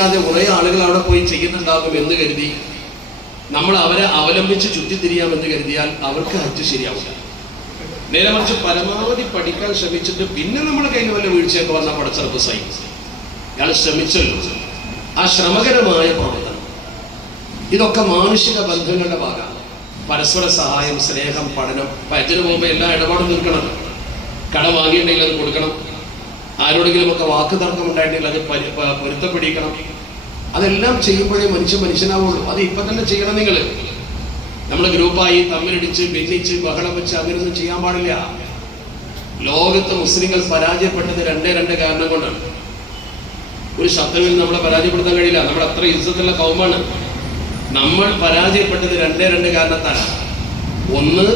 ാതെ കുറെ ആളുകൾ അവിടെ പോയി ചെയ്യുന്നുണ്ടാകും എന്ന് കരുതി. നമ്മൾ അവരെ അവലംബിച്ച് ചുറ്റിത്തിരിയാമെന്ന് കരുതിയാൽ അവർക്ക് ഹജ്ജ് ശരിയാവില്ല നേരെ മറിച്ച് പരമാവധി പഠിക്കാൻ ശ്രമിച്ചിട്ട് പിന്നെ നമ്മൾ കയ്യിൽ വല്ല വീഴ്ചയൊക്കെ വന്നാൽ പഠിച്ചെടുപ്പ് സൈൻസ് ഇയാൾ ശ്രമിച്ചല്ലോ. ആ ശ്രമകരമായ പ്രവർത്തനം ഇതൊക്കെ മാനുഷിക ബന്ധങ്ങളുടെ ഭാഗമാണ്. പരസ്പര സഹായം സ്നേഹം പഠനം. പയറ്റിന് പോകുമ്പോൾ എല്ലാ ഇടപാടും നിൽക്കണം കട വാങ്ങിയിട്ടുണ്ടെങ്കിൽ അത് കൊടുക്കണം. ആരോടെങ്കിലും ഒക്കെ വാക്ക് തർക്കം ഉണ്ടായിട്ടില്ല അത് പരി പൊരുത്തപ്പെടിക്കണം അതെല്ലാം ചെയ്യുമ്പോഴേ മനുഷ്യ മനുഷ്യനാവുള്ളൂ. അത് ഇപ്പൊ തന്നെ ചെയ്യണം നിങ്ങൾ നമ്മൾ ഗ്രൂപ്പായി തമ്മിലിടിച്ച് ഭിന്നിച്ച് ബഹളം വെച്ച് അങ്ങനെയൊന്നും ചെയ്യാൻ പാടില്ല. ലോകത്ത് മുസ്ലിങ്ങൾ പരാജയപ്പെട്ടത് രണ്ടേ രണ്ട് കാരണം കൊണ്ടാണ്. ഒരു ശത്രുവിൽ നമ്മളെ പരാജയപ്പെടുത്താൻ കഴിയില്ല. നമ്മൾ അത്ര യുദ്ധത്തിലുള്ള കൗമാണ്. നമ്മൾ പരാജയപ്പെട്ടത് രണ്ടേ രണ്ട് കാരണത്താണ് ഒന്ന്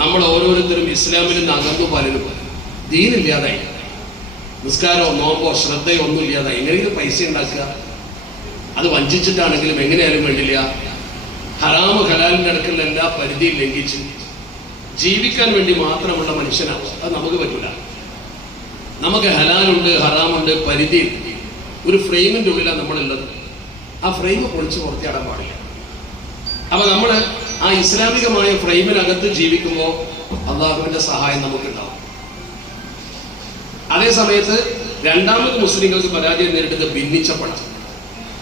നമ്മൾ ഓരോരുത്തരും ഇസ്ലാമിൽ നിന്ന് അകന്നു പലരും ദീനില്ലാതായി. നിസ്കാരമോ നോമ്പോ ശ്രദ്ധയോ ഒന്നും ഇല്ലാതെ എങ്ങനെയെങ്കിലും പൈസ ഉണ്ടാക്കുക? അത് വഞ്ചിച്ചിട്ടാണെങ്കിലും എങ്ങനെയായാലും വേണ്ടില്ല. ഹറാമ് ഹലാലിന്റെ അടുക്കലുള്ള എല്ലാ പരിധിയും ലംഘിച്ച് ജീവിക്കാൻ വേണ്ടി മാത്രമുള്ള മനുഷ്യനാണ് അത് നമുക്ക് പറ്റില്ല നമുക്ക് ഹലാലുണ്ട് ഹറാമുണ്ട് പരിധി ഒരു ഫ്രെയിമിന്റെ ഉള്ളിലാണ് നമ്മളുള്ളത്. ആ ഫ്രെയിം പൊളിച്ച് പുറത്തിയാടാൻ പാടില്ല. അപ്പൊ നമ്മൾ ആ ഇസ്ലാമികമായ ഫ്രെയിമിനകത്ത് ജീവിക്കുമ്പോൾ അള്ളാഹുവിന്റെ സഹായം നമുക്കുണ്ടാവും. അതേ സമയത്ത് രണ്ടാമത് മുസ്ലിങ്ങൾക്ക് പരാജയം നേരിട്ടത് ഭിന്നിച്ചപ്പോഴാണ്.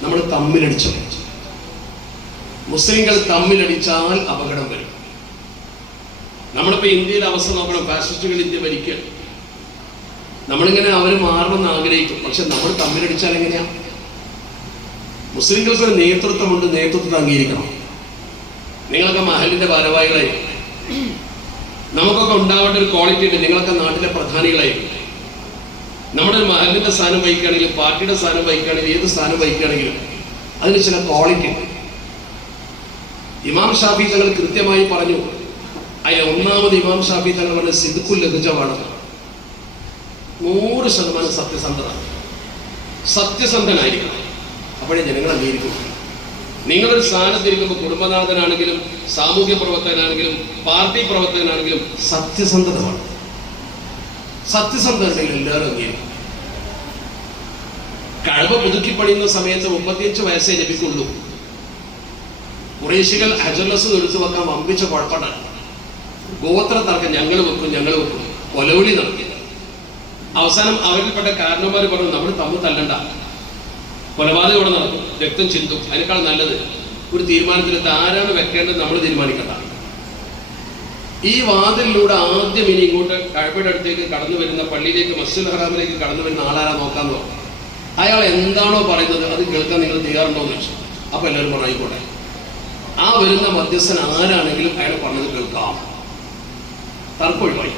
നമ്മൾ തമ്മിലടിച്ചു മുസ്ലിങ്ങൾ തമ്മിലടിച്ചാൽ അപകടം വരും. നമ്മളിപ്പോ ഇന്ത്യയിൽ അവസ്ഥ നോക്കണം ഫാസിസ്റ്റുകൾ ഇന്ത്യ ഭരിക്കുക നമ്മളിങ്ങനെ അവർ മാറണമെന്ന് ആഗ്രഹിക്കും. പക്ഷെ നമ്മൾ തമ്മിലടിച്ചാൽ എങ്ങനെയാ? മുസ്ലിങ്ങൾക്ക് ഒരു നേതൃത്വമുണ്ട് നേതൃത്വത്തെ അംഗീകരിക്കണം. നിങ്ങളൊക്കെ മഹലിന്റെ ഭാരവാഹികളായിരിക്കും. നമുക്കൊക്കെ ഉണ്ടാവേണ്ട ഒരു ക്വാളിറ്റി ഉണ്ട്. നിങ്ങളൊക്കെ നാട്ടിലെ പ്രധാനികളായിരിക്കും. നമ്മുടെ മഹലിന്റെ സ്ഥാനം വഹിക്കുകയാണെങ്കിലും പാർട്ടിയുടെ സ്ഥാനം വഹിക്കുകയാണെങ്കിലും ഏത് സ്ഥാനം വഹിക്കുകയാണെങ്കിലും അതിന് ചില ക്വാളിറ്റി ഉണ്ട്. ഇമാം ഷാഫി തങ്ങൾ കൃത്യമായി പറഞ്ഞു അതിൽ ഒന്നാമത് ഇമാം ഷാഫി തങ്ങൾ പറഞ്ഞ സിദ്ഖുൽ ലഹജമാണ്. നൂറ് ശതമാനം സത്യസന്ധത സത്യസന്ധനായിരിക്കണം. അപ്പോഴേ ജനങ്ങൾ അംഗീകരിക്കും. നിങ്ങളൊരു സ്ഥാനത്തിരിക്കുമ്പോൾ കുടുംബനാഥനാണെങ്കിലും സാമൂഹ്യ പ്രവർത്തകനാണെങ്കിലും പാർട്ടി പ്രവർത്തകനാണെങ്കിലും സത്യസന്ധത വേണം സത്യസന്ധത ഉണ്ടെങ്കിൽ എല്ലാവരും അംഗീകരിക്കും. കഴവ പുതുക്കി പണിയുന്ന സമയത്ത് മുപ്പത്തിയഞ്ച് വയസ്സേ ലഭിക്കുള്ളൂ. കുറേശികൾ ഹജർലസ് എടുത്തു വെക്കാൻ വമ്പിച്ച കുഴപ്പമാണ് ഗോത്ര തർക്കം ഞങ്ങൾ വെക്കും ഞങ്ങൾ വെക്കും. കൊലവിളി നടത്തി അവസാനം അവരിൽപ്പെട്ട കാരണന്മാർ പറഞ്ഞു നമ്മൾ തമ്മിൽ തല്ലണ്ട. കൊലപാതകം ഇവിടെ നടക്കും. രക്തം ചിന്തും. അതിനേക്കാൾ നല്ലത് ഒരു തീരുമാനത്തിലെത്തി ആരാണ് വെക്കേണ്ടത് നമ്മൾ തീരുമാനിക്കണ്ട. ഈ വാതിലിലൂടെ ആദ്യം ഇനി ഇങ്ങോട്ട് കഴപ്പയുടെ അടുത്തേക്ക് കടന്നു വരുന്ന പള്ളിയിലേക്ക് മസ്ജിദ് ഹറാമിലേക്ക് കടന്നു വരുന്ന ആളാരാ നോക്കാന്ന് പറഞ്ഞു. അയാൾ എന്താണോ പറയുന്നത് അത് കേൾക്കാൻ നിങ്ങൾ തയ്യാറുണ്ടോ എന്ന് ചോദിച്ചു. അപ്പൊ എല്ലാവരും പറഞ്ഞായിക്കോട്ടെ ആ വരുന്ന മധ്യസ്ഥൻ ആരാണെങ്കിലും അയാൾ പറഞ്ഞത് കേൾക്കാം. തർക്കൊഴിവായി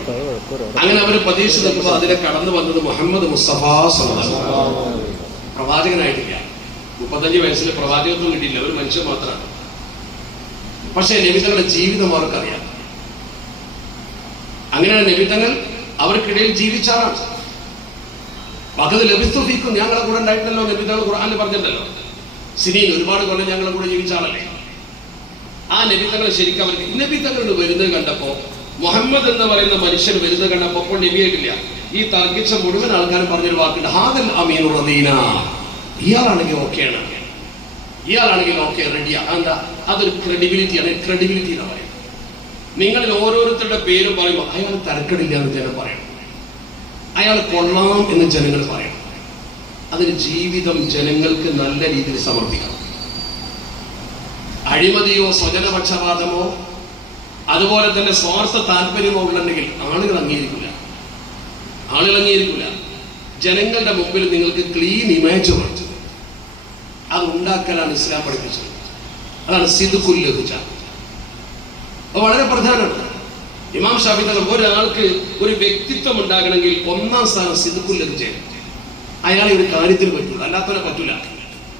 അങ്ങനെ അവർ പ്രതീക്ഷ നിൽക്കുമ്പോൾ അതിലെ കടന്നു വന്നത് മുഹമ്മദ് മുസ്തഫ. പ്രവാചകനായിട്ടില്ല. മുപ്പത്തഞ്ച് വയസ്സിൽ പ്രവാചകത്വം കിട്ടിയില്ല. ഒരു മനുഷ്യൻ മാത്രമാണ്. പക്ഷെ ലഭിച്ചവരുടെ ജീവിതം അവർക്കറിയാം. അങ്ങനെയാണ് നബിതങ്ങൾ അവർക്കിടയിൽ ജീവിച്ചാണ് പകത് ലഭിസ്തുഫിക്കും ഞങ്ങളെ കൂടെ ഉണ്ടായിട്ടല്ലോ നബിതങ്ങൾ ഖുർആാനിൽ പറഞ്ഞിട്ടല്ലോ സിനിയിൽ ഒരുപാട് കൊല്ലം ഞങ്ങളെ കൂടെ ജീവിച്ചാണല്ലേ? ആ നബിതങ്ങൾ ശരിക്കും അവർക്ക് നബിതങ്ങളുടെ വരുന്നത് കണ്ടപ്പോ മുഹമ്മദ് എന്ന് പറയുന്ന മനുഷ്യൻ വരുന്നത് കണ്ടപ്പോ അപ്പോൾ നബിയായിട്ടില്ല ഈ തർക്കിച്ച മുഴുവൻ ആൾക്കാരും പറഞ്ഞൊരു വാക്കുണ്ട് ഹാദൽ അമീനുള്ള ദീന ഇയാളാണെങ്കിൽ ഓക്കെയാണ് ഇയാളാണെങ്കിൽ ഓക്കെ റെഡിയാ എന്താ അതൊരു ക്രെഡിബിലിറ്റിയാണ് ക്രെഡിബിലിറ്റി എന്ന് പറയും നിങ്ങളിൽ ഓരോരുത്തരുടെ പേരും പറയുമ്പോൾ അയാൾ തരക്കടില്ല എന്ന് ജനം പറയണം. അയാൾ കൊള്ളാം എന്ന് ജനങ്ങൾ പറയണം. അതിന് ജീവിതം ജനങ്ങൾക്ക് നല്ല രീതിയിൽ സമർപ്പിക്കണം. അഴിമതിയോ സ്വജനപക്ഷപാതമോ അതുപോലെ തന്നെ സ്വാർത്ഥ താല്പര്യമോ ഉണ്ടെങ്കിൽ ആളുകൾ അംഗീകരിക്കില്ല. ആളുകൾ അംഗീകരിക്കില്ല. ജനങ്ങളുടെ മുമ്പിൽ നിങ്ങൾക്ക് ക്ലീൻ ഇമേജ് പഠിച്ചത് അത് ഉണ്ടാക്കലാണ് ഇസ്ലാം പഠിപ്പിച്ചത്. അതാണ് സിദുക്കുൽ ലഹുജ. അത് വളരെ പ്രധാനമാണ് ഇമാം ഷാഫി തങ്ങൾ ഒരാൾക്ക് ഒരു വ്യക്തിത്വം ഉണ്ടാകണമെങ്കിൽ ഒന്നാം സ്ഥാനം സിദുക്കുല്ലെന്ന് ചെയ്യണം അയാളെ ഒരു കാര്യത്തിൽ പറ്റുള്ളൂ അല്ലാത്തവരെ പറ്റൂല.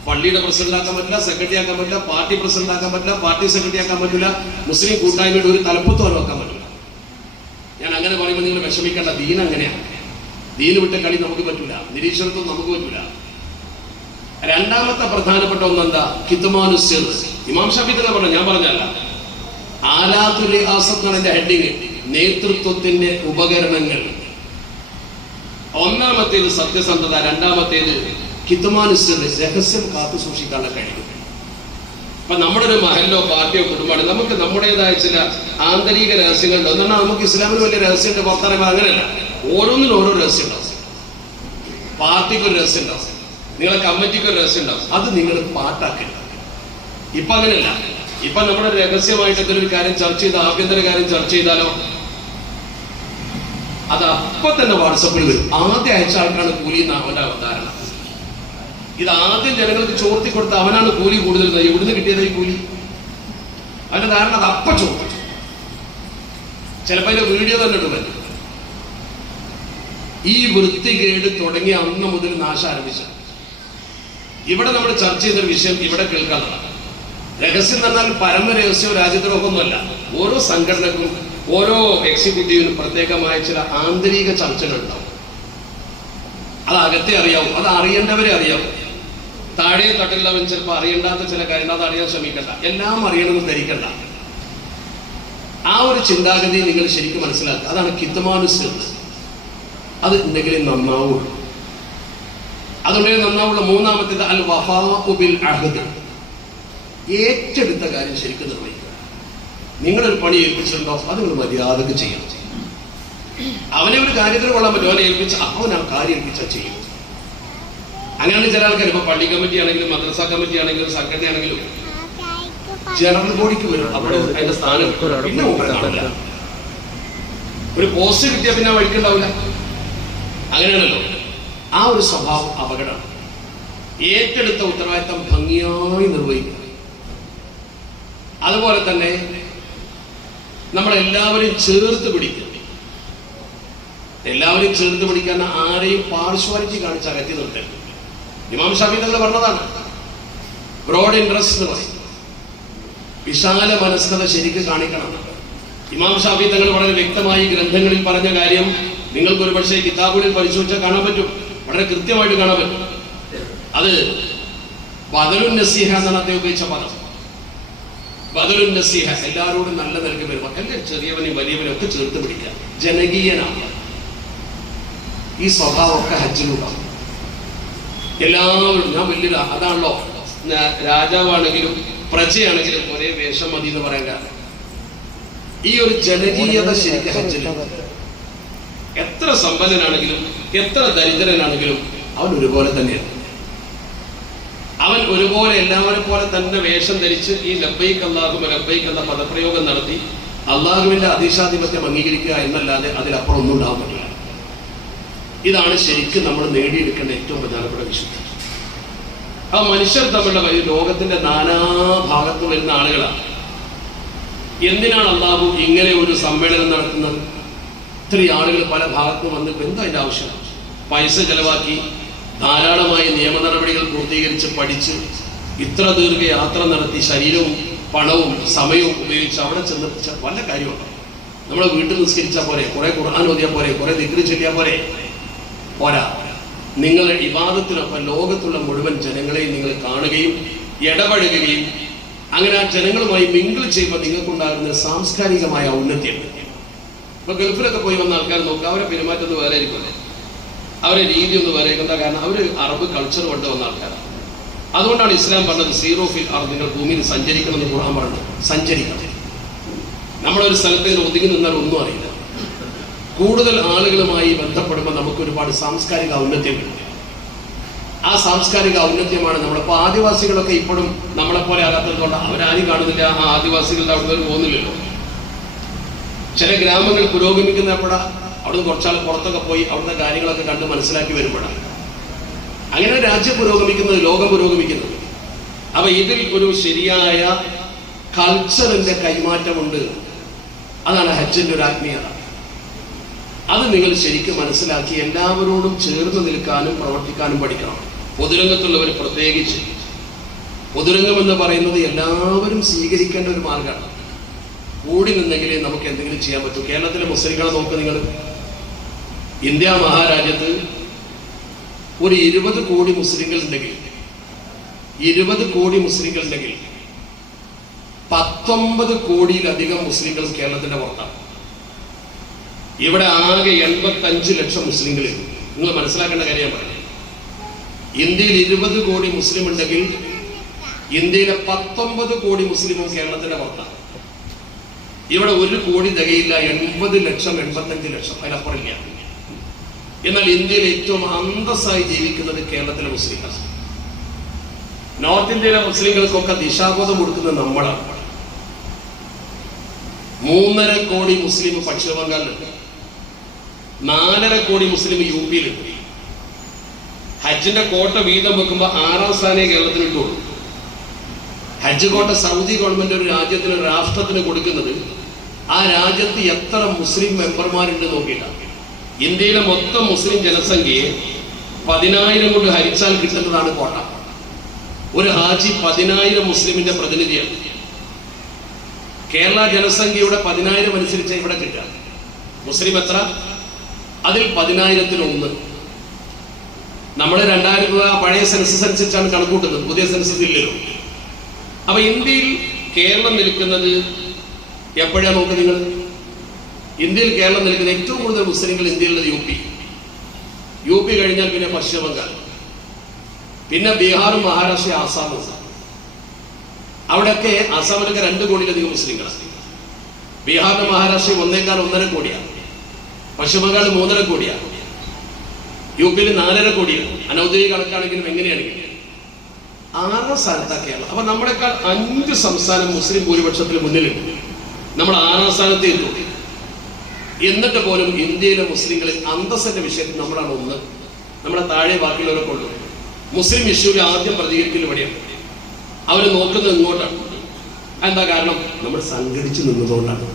പള്ളിയുടെ പ്രസിഡന്റ് ആക്കാൻ പറ്റില്ല സെക്രട്ടറി ആക്കാൻ പറ്റില്ല പാർട്ടി പ്രസിഡന്റ് ആക്കാൻ പറ്റില്ല പാർട്ടി സെക്രട്ടറി ആക്കാൻ പറ്റില്ല മുസ്ലിം കൂട്ടായ്മയുടെ ഒരു തലപ്പത്തും വെക്കാൻ പറ്റില്ല. ഞാൻ അങ്ങനെ പറയുമ്പോൾ നിങ്ങൾ വിഷമിക്കേണ്ട ദീൻ അങ്ങനെയാണ്. ദീന് വിട്ട കളി നമുക്ക് പറ്റില്ല നിരീക്ഷണത്വം നമുക്ക് പറ്റില്ല രണ്ടാമത്തെ പ്രധാനപ്പെട്ട ഒന്നെന്താ? കിത്തുമാനുസ്യർ ഇമാം ഷാഫി തന്നെ പറഞ്ഞു ഞാൻ പറഞ്ഞല്ല ആലാത്തുൽ ഹെഡിങ് നേതൃത്വത്തിന്റെ ഉപകരണങ്ങൾ. ഒന്നാമത്തേത് സത്യസന്ധത രണ്ടാമത്തേത് കിത്തുമാനുസൃതി രഹസ്യം കാത്തു സൂക്ഷിക്കാനുള്ള കഴിവ്. അപ്പൊ നമ്മുടെ ഒരു മഹലോ പാർട്ടിയോ കുടുംബമാണ്? നമുക്ക് നമ്മുടേതായ ചില ആന്തരിക രഹസ്യങ്ങളുണ്ട്. എന്നാൽ നമുക്ക് ഇസ്ലാമിന് വലിയ രഹസ്യമുണ്ട് പുറത്തിറങ്ങുമ്പോൾ അങ്ങനെയല്ല. ഓരോന്നിനും ഓരോ രഹസ്യം ഉണ്ടാവും. പാർട്ടിക്ക് ഒരു രഹസ്യം ഉണ്ടാവും. നിങ്ങളെ കമ്മിറ്റിക്ക് ഒരു രഹസ്യം ഉണ്ടാവും. അത് നിങ്ങൾ പാട്ടാക്കി ഇപ്പൊ അങ്ങനെയല്ല. ഇപ്പൊ നമ്മുടെ രഹസ്യമായിട്ട് എന്തെങ്കിലും ഒരു കാര്യം ചർച്ച ചെയ്ത ആഭ്യന്തര കാര്യം ചർച്ച ചെയ്താലോ? അത് അപ്പൊ തന്നെ വാട്സപ്പിൽ വരും. ആദ്യം അയച്ച ആൾക്കാണ് കൂലി എന്ന് അവന്റെ അവതാരണം ഇത് ആദ്യം ജനങ്ങൾക്ക് ചോർത്തി കൊടുത്ത അവനാണ് കൂലി കൂടുതൽ എവിടുന്ന് കിട്ടിയത് ഈ കൂലി? അവന്റെ ധാരണ അത് അപ്പ ചോർത്തിച്ചു ചിലപ്പോ അതിന്റെ വീഡിയോ തന്നെ ഇടുവൻ ഈ വൃത്തികേട് തുടങ്ങി അന്ന് മുതൽ നാശം ആരംഭിച്ചു ഇവിടെ നമ്മൾ ചർച്ച ചെയ്തൊരു വിഷയം ഇവിടെ കേൾക്കാനുള്ളതാണ്. രഹസ്യം എന്ന് പറഞ്ഞാൽ രഹസ്യവും രാജ്യദ്രോഹമൊന്നുമല്ല ഓരോ സംഘടനക്കും ഓരോ എക്സിക്യൂട്ടീവിനും പ്രത്യേകമായ ചില ആന്തരിക ചർച്ചകൾ ഉണ്ടാവും അത് അകത്തെ അറിയാവും അത് അറിയേണ്ടവരെ അറിയാവും. താഴെ തട്ടിലുള്ളവൻ ചിലപ്പോൾ അറിയേണ്ടാത്ത ചില കാര്യങ്ങൾ അത് അറിയാൻ ശ്രമിക്കണ്ട. എല്ലാം അറിയണമെന്ന് ധരിക്കണ്ട. ആ ഒരു ചിന്താഗതി നിങ്ങൾ ശരിക്കും മനസ്സിലാക്കുക. അതാണ് കിത്തമാനുസ് അത് ഉണ്ടെങ്കിലേ നന്നാവുള്ളൂ. അതുകൊണ്ടേ നന്നാവുള്ള മൂന്നാമത്തേത് അൽ വഫാ ബിൽ അഹദ്. ഏറ്റെടുത്ത കാര്യം ശരിക്കും നിർവഹിക്കുക. നിങ്ങളൊരു പണി ഏൽപ്പിച്ചിട്ടുണ്ടോ? അത് നിങ്ങൾ മര്യാദയ്ക്ക് ചെയ്യണം. അവനെ ഒരു കാര്യത്തിന് കൊള്ളാൻ പറ്റും. അവനെ ഏൽപ്പിച്ച അവൻ ആ കാര്യം ഏൽപ്പിച്ചാൽ ചെയ്യും. അങ്ങനെയാണ് ചില ആൾക്കാർ. ഇപ്പൊ പള്ളി കമ്മിറ്റി ആണെങ്കിലും മദ്രസ കമ്മിറ്റി ആണെങ്കിലും സംഘടന ആണെങ്കിലും ജനറൽ ബോഡിക്ക് വരും അവിടെ അതിന്റെ സ്ഥാനം. പിന്നെ ഒരു പോസ്റ്റ് കിട്ടിയാൽ പിന്നെ വഴിക്കുണ്ടാവില്ല അങ്ങനെയാണല്ലോ. ആ ഒരു സ്വഭാവം അപകടമാണ്. ഏറ്റെടുത്ത ഉത്തരവാദിത്തം ഭംഗിയായി നിർവഹിക്കുക. അതുപോലെ തന്നെ നമ്മളെല്ലാവരും ചേർത്ത് പിടിക്കും. എല്ലാവരും ചേർത്ത് പിടിക്കാൻ ആരെയും പാർശ്വാലിറ്റി കാണിച്ച് അകറ്റി നിർത്തരുത് ഇമാം ഷാഫി തങ്ങൾ പറഞ്ഞതാണ്. ബ്രോഡ് ഇൻട്രസ്റ്റ് എന്ന് പറയും. വിശാല മനസ്കത ശരിക്ക് കാണിക്കണം ഇമാം ഷാഫി തങ്ങൾ വളരെ വ്യക്തമായി ഗ്രന്ഥങ്ങളിൽ പറഞ്ഞ കാര്യം നിങ്ങൾക്ക് ഒരു പക്ഷേ കിതാബുകളിൽ പരിശോധിച്ചാൽ കാണാൻ പറ്റും. വളരെ കൃത്യമായിട്ട് കാണാൻ പറ്റും. അത് ബദലുൻ നസീഹ എന്നാണ് അദ്ദേഹം ഉപയോഗിച്ച പദം. ബദലുൻ നസീഹ എല്ലാവരോടും നല്ല നൽകി വരുമ്പോൾ അല്ലെ ചെറിയവനെയും വലിയവനെയും ഒക്കെ ചേർത്ത് പിടിക്കുക. ജനകീയനാവുക ഈ സ്വഭാവമൊക്കെ ഹജ്ജിലുണ്ടാവും. എല്ലാവരും ഞാൻ വലിയ അതാണല്ലോ. രാജാവാണെങ്കിലും പ്രജയാണെങ്കിലും ഒരേ വേഷം മതി എന്ന് പറയാൻ കാരണം. ഈ ഒരു ജനകീയത ശരിക്കും ഹജ്ജിലുണ്ട് എത്ര സമ്പന്നനാണെങ്കിലും എത്ര ദരിദ്രനാണെങ്കിലും അവൻ ഒരുപോലെ തന്നെയാണ്. അവൻ ഒരുപോലെ എല്ലാവരും പോലെ തന്റെ വേഷം ധരിച്ച് ഈ ലബൈക്ക് അള്ളാഹു ലബൈക്ക് എന്ന പദപ്രയോഗം നടത്തി അള്ളാഹുവിന്റെ അധീശാധിപത്യം അംഗീകരിക്കുക എന്നല്ലാതെ അതിലപ്പുറം ഒന്നും ഉണ്ടാവാൻ പറ്റില്ല ഇതാണ് ശരിക്കും നമ്മൾ നേടിയെടുക്കേണ്ട ഏറ്റവും പ്രധാനപ്പെട്ട വിശുദ്ധി. ആ മനുഷ്യർ തമ്മിലുള്ള വലിയ ലോകത്തിന്റെ നാനാഭാഗത്ത് വരുന്ന ആളുകളാണ്. എന്തിനാണ് അള്ളാഹു ഇങ്ങനെ ഒരു സമ്മേളനം നടത്തുന്നത്? ഇത്രയും ആളുകൾ പല ഭാഗത്തും വന്നിട്ട് എന്താ അതിന്റെ ആവശ്യം? പൈസ ചെലവാക്കി ധാരാളമായി നിയമ നടപടികൾ പൂർത്തീകരിച്ച് പഠിച്ച് ഇത്ര ദീർഘ യാത്ര നടത്തി ശരീരവും പണവും സമയവും ഉപയോഗിച്ച് അവിടെ ചെന്നെത്തിച്ച വല്ല കാര്യമുണ്ടോ? നമ്മളെ വീട്ടിൽ നിസ്കരിച്ചാൽ പോരെ കുറെ ഖുർആൻ ഓതിയാൽ പോരെ കുറെ ദിഗ്രി ചൊല്ലിയാൽ പോരെ? പോരാ. നിങ്ങൾ ഇവാദത്തിനൊപ്പം ലോകത്തുള്ള മുഴുവൻ ജനങ്ങളെയും നിങ്ങൾ കാണുകയും ഇടപഴകുകയും അങ്ങനെ ആ ജനങ്ങളുമായി മിങ്കിൾ ചെയ്യുമ്പോൾ നിങ്ങൾക്കുണ്ടാകുന്ന സാംസ്കാരികമായ ഔന്നത്യം. ഇപ്പൊ ഗൾഫിലൊക്കെ പോയി വന്ന ആൾക്കാർ നോക്കുക അവരെ പെരുമാറ്റം വേറെ ആയിരിക്കുമല്ലേ? അവരെ രീതി ഒന്ന് എന്താ കാരണം അവർ അറബ് കൾച്ചർ കൊണ്ടുവന്ന ആൾക്കാരാണ്. അതുകൊണ്ടാണ് ഇസ്ലാം പറഞ്ഞത് സീറോ ഫിൽ ആർ നിങ്ങൾ ഭൂമിയിൽ സഞ്ചരിക്കണം എന്ന് ഖുർആൻ സഞ്ചരിക്കണം. നമ്മളൊരു സ്ഥലത്ത് ഇങ്ങനെ ഒതുങ്ങി നിന്നാൽ ഒന്നും അറിയില്ല. കൂടുതൽ ആളുകളുമായി ബന്ധപ്പെടുമ്പോൾ നമുക്ക് ഒരുപാട് സാംസ്കാരിക ഔന്നത്യം കിട്ടും ആ സാംസ്കാരിക ഔന്നത്യമാണ് നമ്മളിപ്പോൾ ആദിവാസികളൊക്കെ ഇപ്പോഴും നമ്മളെപ്പോലെ ആകാത്തതുകൊണ്ട് അവരാരും കാണുന്നില്ല. ആ ആദിവാസികളുടെ അവിടെ പോകുന്നില്ലല്ലോ ചില ഗ്രാമങ്ങൾ പുരോഗമിക്കുന്നപ്പോഴാ അവിടുന്ന് കുറച്ചാൾ പുറത്തൊക്കെ പോയി അവിടുത്തെ കാര്യങ്ങളൊക്കെ കണ്ട് മനസ്സിലാക്കി വരുമ്പോഴാണ് അങ്ങനെ രാജ്യം പുരോഗമിക്കുന്നത് ലോകം പുരോഗമിക്കുന്നത്. അപ്പൊ ഇതിൽ ഒരു ശരിയായ കൾച്ചറിന്റെ കൈമാറ്റമുണ്ട്. അതാണ് ഹജ്ജിന്റെ ഒരു ആത്മീയത. അത് നിങ്ങൾ ശരിക്കും മനസ്സിലാക്കി എല്ലാവരോടും ചേർന്ന് നിൽക്കാനും പ്രവർത്തിക്കാനും പഠിക്കണം. പൊതുരംഗത്തുള്ളവർ പ്രത്യേകിച്ച്. പൊതുരംഗം എന്ന് പറയുന്നത് എല്ലാവരും സ്വീകരിക്കേണ്ട ഒരു മാർഗമാണ്. കൂടി നിന്നെങ്കിലേ നമുക്ക് എന്തെങ്കിലും ചെയ്യാൻ പറ്റൂ. കേരളത്തിലെ മുസ്ലിങ്ങളെ നോക്ക് നിങ്ങൾ. ഇന്ത്യ മഹാരാജ്യത്ത് ഒരു ഇരുപത് കോടി മുസ്ലിങ്ങൾ ഉണ്ടെങ്കിൽ ഇരുപത് കോടി മുസ്ലിങ്ങൾ ഉണ്ടെങ്കിൽ പത്തൊമ്പത് കോടിയിലധികം മുസ്ലിങ്ങൾ കേരളത്തിന്റെ പുറത്താണ്. ഇവിടെ ആകെ എൺപത്തഞ്ച് ലക്ഷം മുസ്ലിങ്ങൾ. നിങ്ങൾ മനസ്സിലാക്കേണ്ട കാര്യം പറഞ്ഞു. ഇന്ത്യയിൽ ഇരുപത് കോടി മുസ്ലിം ഉണ്ടെങ്കിൽ ഇന്ത്യയിലെ പത്തൊമ്പത് കോടി മുസ്ലിമും കേരളത്തിന്റെ പുറത്താണ്. ഇവിടെ ഒരു കോടി തികയില്ല എൺപത് ലക്ഷം എൺപത്തഞ്ച് ലക്ഷം. അതിനപ്പുറമില്ല എന്നാൽ ഇന്ത്യയിൽ ഏറ്റവും അന്തസ്സായി ജീവിക്കുന്നത് കേരളത്തിലെ മുസ്ലിങ്ങളാണ്. നോർത്ത് ഇന്ത്യയിലെ മുസ്ലിങ്ങൾക്കൊക്കെ ദിശാബോധം കൊടുക്കുന്നത് നമ്മളാണ്. മൂന്നര കോടി മുസ്ലിം പശ്ചിമ ബംഗാളിലുണ്ട്. നാലര കോടി മുസ്ലിം യു പിയിലുണ്ട് ഹജ്ജിന്റെ കോട്ട വീതം വെക്കുമ്പോൾ ആറാം സ്ഥാനേ കേരളത്തിന് ഹജ്ജ് കോട്ട സൗദി ഗവൺമെന്റ് ഒരു രാജ്യത്തിന് രാഷ്ട്രത്തിന് കൊടുക്കുന്നത് ആ രാജ്യത്ത് എത്ര മുസ്ലിം മെമ്പർമാരുണ്ട് നോക്കിയിട്ടാണ്. ഇന്ത്യയിലെ മൊത്തം മുസ്ലിം ജനസംഖ്യയെ പതിനായിരം കൊണ്ട് ഹരിച്ചാൽ കിട്ടുന്നതാണ് കോട്ട. ഒരു ഹാജി പതിനായിരം മുസ്ലിമിന്റെ പ്രതിനിധിയാണ്. കേരള ജനസംഖ്യയുടെ പതിനായിരം അനുസരിച്ച് ഇവിടെ കിട്ടുക. മുസ്ലിം എത്ര? അതിൽ പതിനായിരത്തിലൊന്ന്. നമ്മൾ രണ്ടായിരം രൂപ പഴയ സെൻസസ് അനുസരിച്ചാണ് കണക്കൂട്ടുന്നത്. പുതിയ സെൻസസ് ഇല്ലല്ലോ. അപ്പൊ ഇന്ത്യയിൽ കേരളം നിൽക്കുന്നത് എപ്പോഴാണ് നോക്കുന്നത് നിങ്ങൾ? ഇന്ത്യയിൽ കേരളം നിൽക്കുന്ന ഏറ്റവും കൂടുതൽ മുസ്ലിങ്ങൾ ഇന്ത്യയിലുള്ളത് യു പി. യു പി കഴിഞ്ഞാൽ പിന്നെ പശ്ചിമ ബംഗാൾ. പിന്നെ ബീഹാറും മഹാരാഷ്ട്ര ആസാം അവിടെയൊക്കെ ആസാമിലൊക്കെ രണ്ട് കോടിയിലധികം മുസ്ലിങ്ങളാണ്. ബീഹാറിലും മഹാരാഷ്ട്രയും ഒന്നേക്കാൾ ഒന്നര കോടിയാണ് പശ്ചിമ ബംഗാൾ മൂന്നര കോടിയാണ് യു പിയിൽ നാലര കോടിയാണ് അനൗദ്യോഗിക കണക്കാണെങ്കിലും എങ്ങനെയാണെങ്കിലും ആറാം സ്ഥാനത്താണ് കേരളം. അപ്പൊ നമ്മളെക്കാൾ അഞ്ച് സംസ്ഥാനം മുസ്ലിം ഭൂരിപക്ഷത്തിന് മുന്നിലുണ്ട്. നമ്മൾ ആറാം സ്ഥാനത്ത് എത്തുള്ളൂ എന്നിട്ട് പോലും ഇന്ത്യയിലെ മുസ്ലിങ്ങളിൽ അന്തസ്സിന്റെ വിഷയത്തിൽ നമ്മളാണ് ഒന്ന് നമ്മുടെ താഴെ ബാക്കിയുള്ളവരെ കൊള്ളു മുസ്ലിം ഇഷ്യൂവിൽ ആദ്യം പ്രതികരിക്കൽ ഇവിടെയാണ്. അവർ നോക്കുന്നത് ഇങ്ങോട്ടാണ്. എന്താ കാരണം? നമ്മൾ സംഘടിച്ചു നിന്നതുകൊണ്ടാണ്.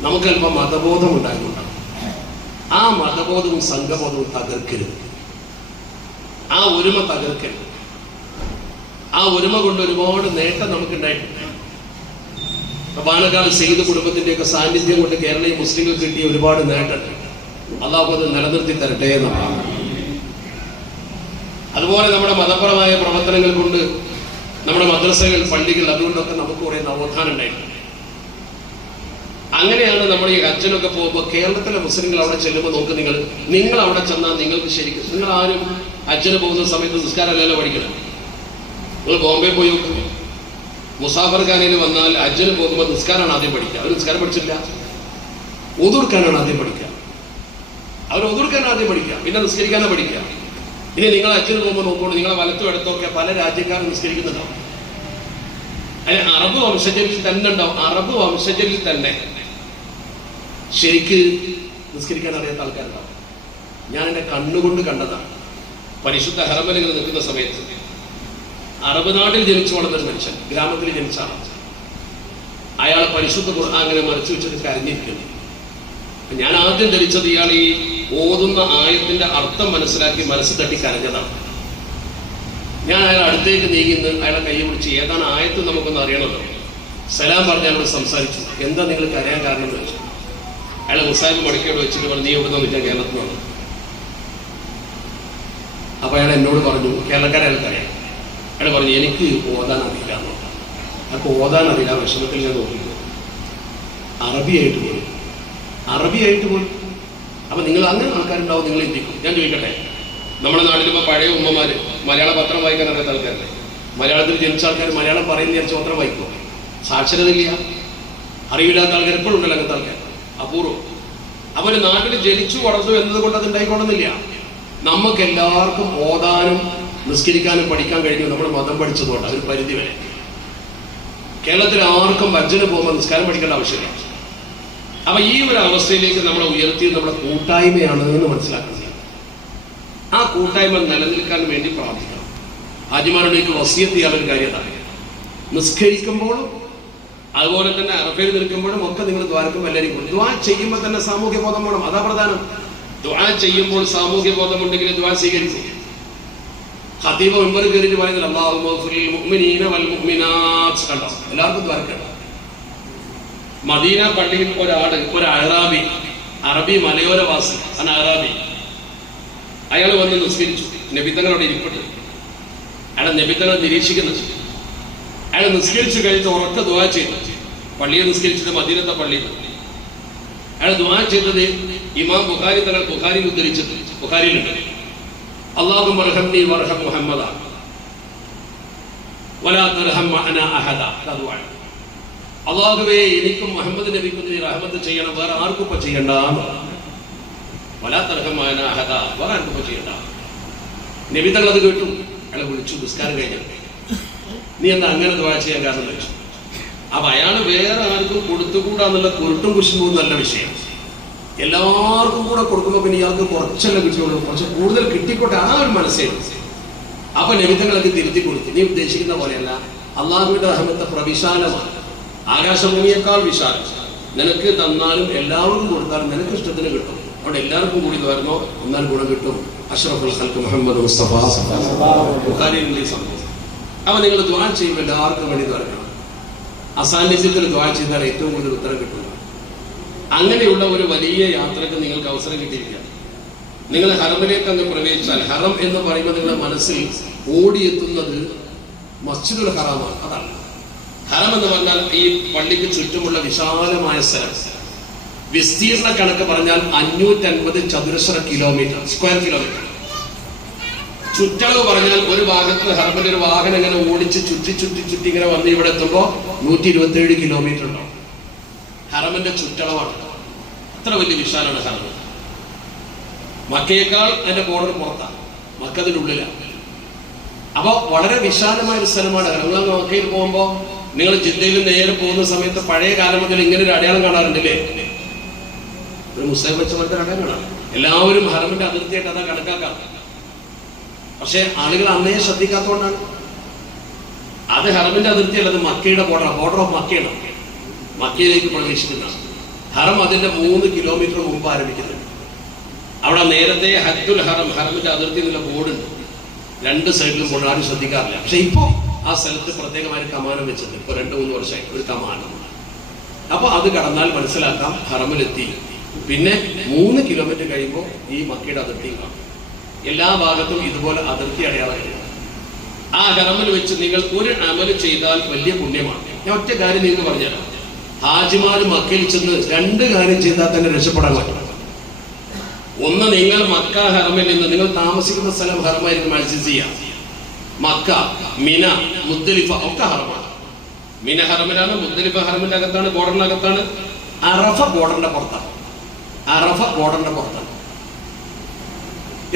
നമുക്ക് അല്പം മതബോധം ഉണ്ടായതുകൊണ്ടാണ്. ആ മതബോധവും സംഘബോധവും തകർക്കരുത്. ആ ഒരുമ തകർക്കരുത്. ആ ഒരുമ കൊണ്ട് ഒരുപാട് നേട്ടം നമുക്ക് പാലക്കാട് സെയ്ത് കുടുംബത്തിന്റെയൊക്കെ സാന്നിധ്യം കൊണ്ട് കേരളീയ മുസ്ലിങ്ങൾ കിട്ടിയ ഒരുപാട് നേട്ടങ്ങൾ. അള്ളാഹു അത് നിലനിർത്തി തരട്ടെ എന്നാണ്. അതുപോലെ നമ്മുടെ മതപരമായ പ്രവർത്തനങ്ങൾ കൊണ്ട് നമ്മുടെ മദ്രസകൾ പള്ളികൾ അതുകൊണ്ടൊക്കെ നമുക്ക് കുറെ നവോത്ഥാനം ഉണ്ടായിട്ടുണ്ട്. അങ്ങനെയാണ് നമ്മൾ ഈ ഹജ്ജിനൊക്കെ പോകുമ്പോൾ കേരളത്തിലെ മുസ്ലിങ്ങൾ അവിടെ ചെല്ലുമ്പോൾ നോക്ക് നിങ്ങൾ നിങ്ങൾ അവിടെ ചെന്നാൽ നിങ്ങൾക്ക് ശരിക്കും നിങ്ങൾ ആരും ഹജ്ജിന് പോകുന്ന സമയത്ത് നിസ്കാരമല്ലല്ലോ പഠിക്കണം? നിങ്ങൾ ബോംബെ പോയി മുസാഫർ ഖാനിൽ വന്നാൽ അജ്ജന് പോകുമ്പോൾ നിസ്കാരമാണ് ആദ്യം പഠിക്കുക. അവർ നിസ്കാരം പഠിച്ചില്ല ഒതുർക്കാനാണ് ആദ്യം പഠിക്കുക. അവർ ഒതുർക്കാൻ ആദ്യം പഠിക്കുക. പിന്നെ നിസ്കരിക്കാനാണ് പഠിക്കുക. ഇനി നിങ്ങൾ അച്ഛന് പോകുമ്പോൾ നോക്കുമ്പോൾ നിങ്ങളെ വലത്തും ഇടത്തൊക്കെ പല രാജ്യക്കാരും നിസ്കരിക്കുന്നുണ്ടാവും. അതിന് അറബ് വംശജരിൽ തന്നെ ഉണ്ടാവും. അറബ് വംശജരിൽ തന്നെ ശരിക്ക് നിസ്കരിക്കാൻ അറിയാത്ത ആൾക്കാരുണ്ടാവും. ഞാൻ എന്റെ കണ്ണുകൊണ്ട് കണ്ടതാണ്. പരിശുദ്ധ ഹരമലങ്ങൾ നിൽക്കുന്ന സമയത്ത് അറബ് നാട്ടിൽ ജനിച്ചു വളർന്നൊരു മനുഷ്യൻ ഗ്രാമത്തിൽ ജനിച്ച ആളാണ് അയാൾ പരിശുദ്ധ ഖുർആൻ അങ്ങനെ മറിച്ചു വെച്ചിട്ട് കരഞ്ഞിരിക്കുന്നു. ഞാൻ ആദ്യം ധരിച്ചത് ഇയാൾ ഈ ഓതുന്ന ആയത്തിന്റെ അർത്ഥം മനസ്സിലാക്കി മനസ്സ് തട്ടി കരഞ്ഞതാണ്. ഞാൻ അയാൾ അടുത്തേക്ക് നീങ്ങുന്നു അയാളെ കൈ പിടിച്ച് ഏതാണ് ആയത്ത് നമുക്കൊന്ന് അറിയണമല്ലോ. സലാം പറഞ്ഞ് അയാളോട് സംസാരിച്ചു. എന്താ നിങ്ങൾ കരയാൻ കാരണം എന്ന് വെച്ചു അയാളെ മുസാഹിബ് മടക്കിയോട് വെച്ചിട്ട് പറഞ്ഞു നീ എവിടെ നിന്ന് കേരളത്തിൽ നിന്ന് അപ്പൊ അയാൾ എന്നോട് പറഞ്ഞു കേരളക്കാരെ അയാൾ അറിയാം അയാൾ പറഞ്ഞു എനിക്ക് ഓതാൻ അറിയില്ല. പറഞ്ഞു ഓതാൻ അറിയില്ല വിഷമത്തിൽ ഞാൻ നോക്കിയിട്ട് അറബിയായിട്ട് പോയി. അറബിയായിട്ട് പോയി. അപ്പൊ നിങ്ങൾ അങ്ങനെ ആൾക്കാരുണ്ടാവും നിങ്ങൾ എന്തിക്കും ഞാൻ ചോദിക്കട്ടെ നമ്മുടെ നാട്ടിൽ പഴയ ഉമ്മമാര് മലയാള പത്രം വായിക്കാൻ അറിയാത്ത ആൾക്കാരല്ലേ? മലയാളത്തിൽ ജനിച്ച ആൾക്കാർ മലയാളം പറയുന്ന വിചാരിച്ച പത്രം വായിക്കുമോ സാക്ഷരത ഇല്ല അറിവില്ലാത്ത ആൾക്കാർ എപ്പോഴും ഉണ്ടല്ലോ അങ്ങനത്തെ ആൾക്കാർ അപൂർവം. ഒരു നാട്ടിൽ ജനിച്ചു വളർന്നു എന്നതുകൊണ്ട് അത് ഉണ്ടായിക്കൊള്ളുന്നില്ല നമുക്ക് എല്ലാവർക്കും ഓതാനും നിസ്കരിക്കാനും പഠിക്കാൻ കഴിഞ്ഞു. നമ്മൾ മതം പഠിച്ചതുകൊണ്ട് ഒരു പരിധി വരെ. കേരളത്തിൽ ആർക്കും ഭജന പോകുമ്പോൾ നിസ്കാരം പഠിക്കേണ്ട ആവശ്യമില്ല. അപ്പൊ ഈ ഒരു അവസ്ഥയിലേക്ക് നമ്മളെ ഉയർത്തിയത് നമ്മുടെ കൂട്ടായ്മയാണ് എന്ന് മനസ്സിലാക്കുന്നത്. ആ കൂട്ടായ്മ നിലനിൽക്കാൻ വേണ്ടി പ്രാർത്ഥിക്കണം. ഹാജിമാരുടേക്ക് വസിയത്ത് ചെയ്യാനൊരു കാര്യം അതാണ് നിസ്കരിക്കുമ്പോഴും അതുപോലെ തന്നെ അറഫയിൽ നിൽക്കുമ്പോഴും ഒക്കെ നിങ്ങൾ ദ്വാരക്കും എല്ലാവരും കൊണ്ട്. ദ്വാ ചെയ്യുമ്പോൾ തന്നെ സാമൂഹ്യ ബോധം വേണം. അതാ പ്രധാനം. ദ്വാ ചെയ്യുമ്പോൾ സാമൂഹ്യ ബോധമുണ്ടെങ്കിൽ ദ്വാ സ്വീകരിക്കും. ഖതീബ് മെമ്പർ കയറിയിട്ട് പറയുന്നില്ല മുഅ്മിനാത്ത് കണ്ടോ? എല്ലാവർക്കും ദ്വാരക്കണം മദീന പള്ളിയിൽ ഒരാട് ഒരു അഹ്റാബി അറബി മലയോരവാസി ആണ് അഹ്റാബി അയാൾ വന്ന് നിസ്കരിച്ചു. നബിത്തങ്ങളോട് ഇരിപ്പട്ട് അയാളെ നബിത്തങ്ങൾ നിരീക്ഷിക്കുന്നത് അയാൾ നിസ്കരിച്ചു കഴിഞ്ഞ് ഉറക്ക ദ്വാ ചെയ്തു. പള്ളിയെ നിസ്കരിച്ചത് മദീനത്തെ പള്ളിയിൽ അയാൾ ദ്വാ ചെയ്തത് ഇമാം ബുഖാരി തങ്ങൾ ബുഖാരിയിൽ ഉദ്ധരിച്ചത്. ബുഖാരിയിലുണ്ട്. അള്ളാഹു വർഹംനി വർഹ മുഹമ്മദ. അള്ളാഹുവേ എനിക്കും മുഹമ്മദ് നബിക്കും നീ റഹ്മത്ത് ചെയ്യണം. വേറെ ആർക്കും ഇപ്പൊ ചെയ്യണ്ട. വലാ തർഹം മഅന അഹദ. വേറെ ആർക്കും ഇപ്പൊ ചെയ്യണ്ട. നബി തങ്ങൾ അത് കേട്ടു. അയാളെ വിളിച്ചു. നിസ്കാരം കഴിഞ്ഞു. നീ എന്താ അങ്ങനെ ദ്വാ ചെയ്യാൻ കാരണം വെച്ചു അപ്പൊ അയാൾ വേറെ ആർക്കും കൊടുത്തുകൂടാന്നുള്ള കുരുട്ടും കുശുമ്പും നല്ല വിഷയം. എല്ലാവർക്കും കൂടെ കൊടുക്കുമ്പോ പിന്നെ ഇയാൾക്ക് കുറച്ചെല്ലാം കിട്ടിയുള്ളൂ കുറച്ച് കൂടുതൽ കിട്ടിക്കോട്ടെ ആ ഒരു മനസ്സേ. അപ്പൊ നിമിത്തങ്ങളൊക്കെ തിരുത്തി കൊടുത്തു. നീ ഉദ്ദേശിക്കുന്ന പോലെയല്ല. അള്ളാഹുവിന്റെ അഹമ്മത്തെ പ്രവിശാലമാണ് ആകാശഭൂമിയേക്കാൾ വിശാലം. നിനക്ക് തന്നാലും എല്ലാവർക്കും കൊടുത്താലും നിനക്ക് ഇഷ്ടത്തിന് കിട്ടും. അവിടെ എല്ലാവർക്കും കൂടി വരുന്നോ എന്നാൽ ഗുണം കിട്ടും. അഷ്റഫുൽ ഹൽക്ക് മുഹമ്മദ് മുസ്തഫ. സംഭവം അപ്പൊ നിങ്ങൾ ദ്വാ ചെയ്യുമ്പോൾ എല്ലാവർക്കും വേണ്ടി തുറക്കണം അസാന്നിധ്യത്തിൽ ദ്വാ ചെയ്താൽ ഏറ്റവും കൂടുതൽ ഉത്തരം കിട്ടും. അങ്ങനെയുള്ള ഒരു വലിയ യാത്രയ്ക്ക് നിങ്ങൾക്ക് അവസരം കിട്ടിയിരിക്കുക നിങ്ങൾ ഹറമിലേക്ക് അങ്ങ് പ്രവേശിച്ചാൽ ഹറം എന്ന് പറയുമ്പോൾ നിങ്ങളുടെ മനസ്സിൽ ഓടിയെത്തുന്നത് മസ്ജിദുൽ ഹറാമാണ്. അതാണ്. ഹറം എന്ന് പറഞ്ഞാൽ ഈ പള്ളിക്ക് ചുറ്റുമുള്ള വിശാലമായ സ്ഥലം. വിസ്തീർണ കണക്ക് പറഞ്ഞാൽ അഞ്ഞൂറ്റൻപത് ചതുരശ്ര കിലോമീറ്റർ സ്ക്വയർ കിലോമീറ്റർ. ചുറ്റളവ് പറഞ്ഞാൽ ഒരു ഭാഗത്ത് ഹറമിന്റെ ഒരു വാഹനം ഇങ്ങനെ ഓടിച്ച് ചുറ്റി ചുറ്റി ചുറ്റി ഇങ്ങനെ വന്ന് ഇവിടെ എത്തുമ്പോൾ നൂറ്റി ഇരുപത്തി ഏഴ് കിലോമീറ്റർ ഉണ്ടാവും. ഹറമിന്റെ ചുറ്റളവാണ്. അത്ര വലിയ വിശാലമാണ് ഹറം മക്കയേക്കാൾ അതിന്റെ ബോർഡർ പുറത്താണ് മക്ക ഉള്ളിലാണ് അപ്പൊ വളരെ വിശാലമായ ഒരു സ്ഥലമാണ് നിങ്ങൾ മക്കയിൽ പോകുമ്പോ നിങ്ങൾ ജില്ലയിൽ നേരെ പോകുന്ന സമയത്ത് പഴയ കാലം മുതൽ ഇങ്ങനെ ഒരു അടയാളം കാണാറുണ്ടല്ലേ? ഒരു മുസ്ലിം വെച്ച പോലത്തെ അടയാളം കാണാം. എല്ലാവരും ഹറമിന്റെ അതിർത്തിയായിട്ട് അതാ കണക്കാക്കാം. പക്ഷെ ആളുകൾ അന്നേ ശ്രദ്ധിക്കാത്തതുകൊണ്ടാണ്. അത് ഹറമിന്റെ അതിർത്തിയല്ല അത് മക്കയുടെ ബോർഡർ ബോർഡർ ഓഫ് മക്കയാണ്. മക്കയിലേക്ക് പ്രവേശിക്കുന്നതാണ് ഹറം അതിന്റെ മൂന്ന് കിലോമീറ്റർ മുമ്പ് ആരംഭിക്കുന്നുണ്ട് അവിടെ നേരത്തെ ഹജ്ജുൽ ഹറം ഹറമിന്റെ അതിർത്തി നില ബോർഡുണ്ട് രണ്ട് സൈഡിലും ബോർഡ് ആരും ശ്രദ്ധിക്കാറില്ല. പക്ഷെ ഇപ്പോ ആ സ്ഥലത്ത് പ്രത്യേകമായ കമാനം വെച്ചിട്ടുണ്ട്. ഇപ്പൊ രണ്ട് മൂന്ന് വർഷമായി ഒരു കമാനം. അപ്പൊ അത് കടന്നാൽ മനസ്സിലാക്കാം ഹറമിലെത്തി. പിന്നെ മൂന്ന് കിലോമീറ്റർ കഴിയുമ്പോൾ ഈ മക്കയുടെ അതിർത്തി കാണും. എല്ലാ ഭാഗത്തും ഇതുപോലെ അതിർത്തി അടയാളങ്ങൾ. ആ ഹറമിൽ വെച്ച് നിങ്ങൾ ഒരു അമൽ ചെയ്താൽ വലിയ പുണ്യമാണ്. ഞാൻ ഒറ്റ കാര്യം നിങ്ങൾ പറഞ്ഞുതരാം. ഹാജിമാർ മക്കയിൽ ചെന്ന് രണ്ട് കാര്യം ചെയ്താൽ തന്നെ രക്ഷപ്പെടാൻ പറ്റും. ഒന്ന് നിങ്ങൾ മക്ക ഹറമിൽ നിന്ന് നിങ്ങൾ താമസിക്കുന്ന സ്ഥലം ഹർമായിരിക്കും ചെയ്യാം. മക്ക മിന മുദ്ദലിഫ ഒക്കെ ഹർമാണ് മിന ഹറമിലാണ് മുദ്ദലിഫ ഹറമിന്റെ അകത്താണ് ബോർഡറിനകത്താണ് അറഫ ബോർഡറിന്റെ പുറത്താണ്. അറഫ ബോർഡറിന്റെ പുറത്താണ്.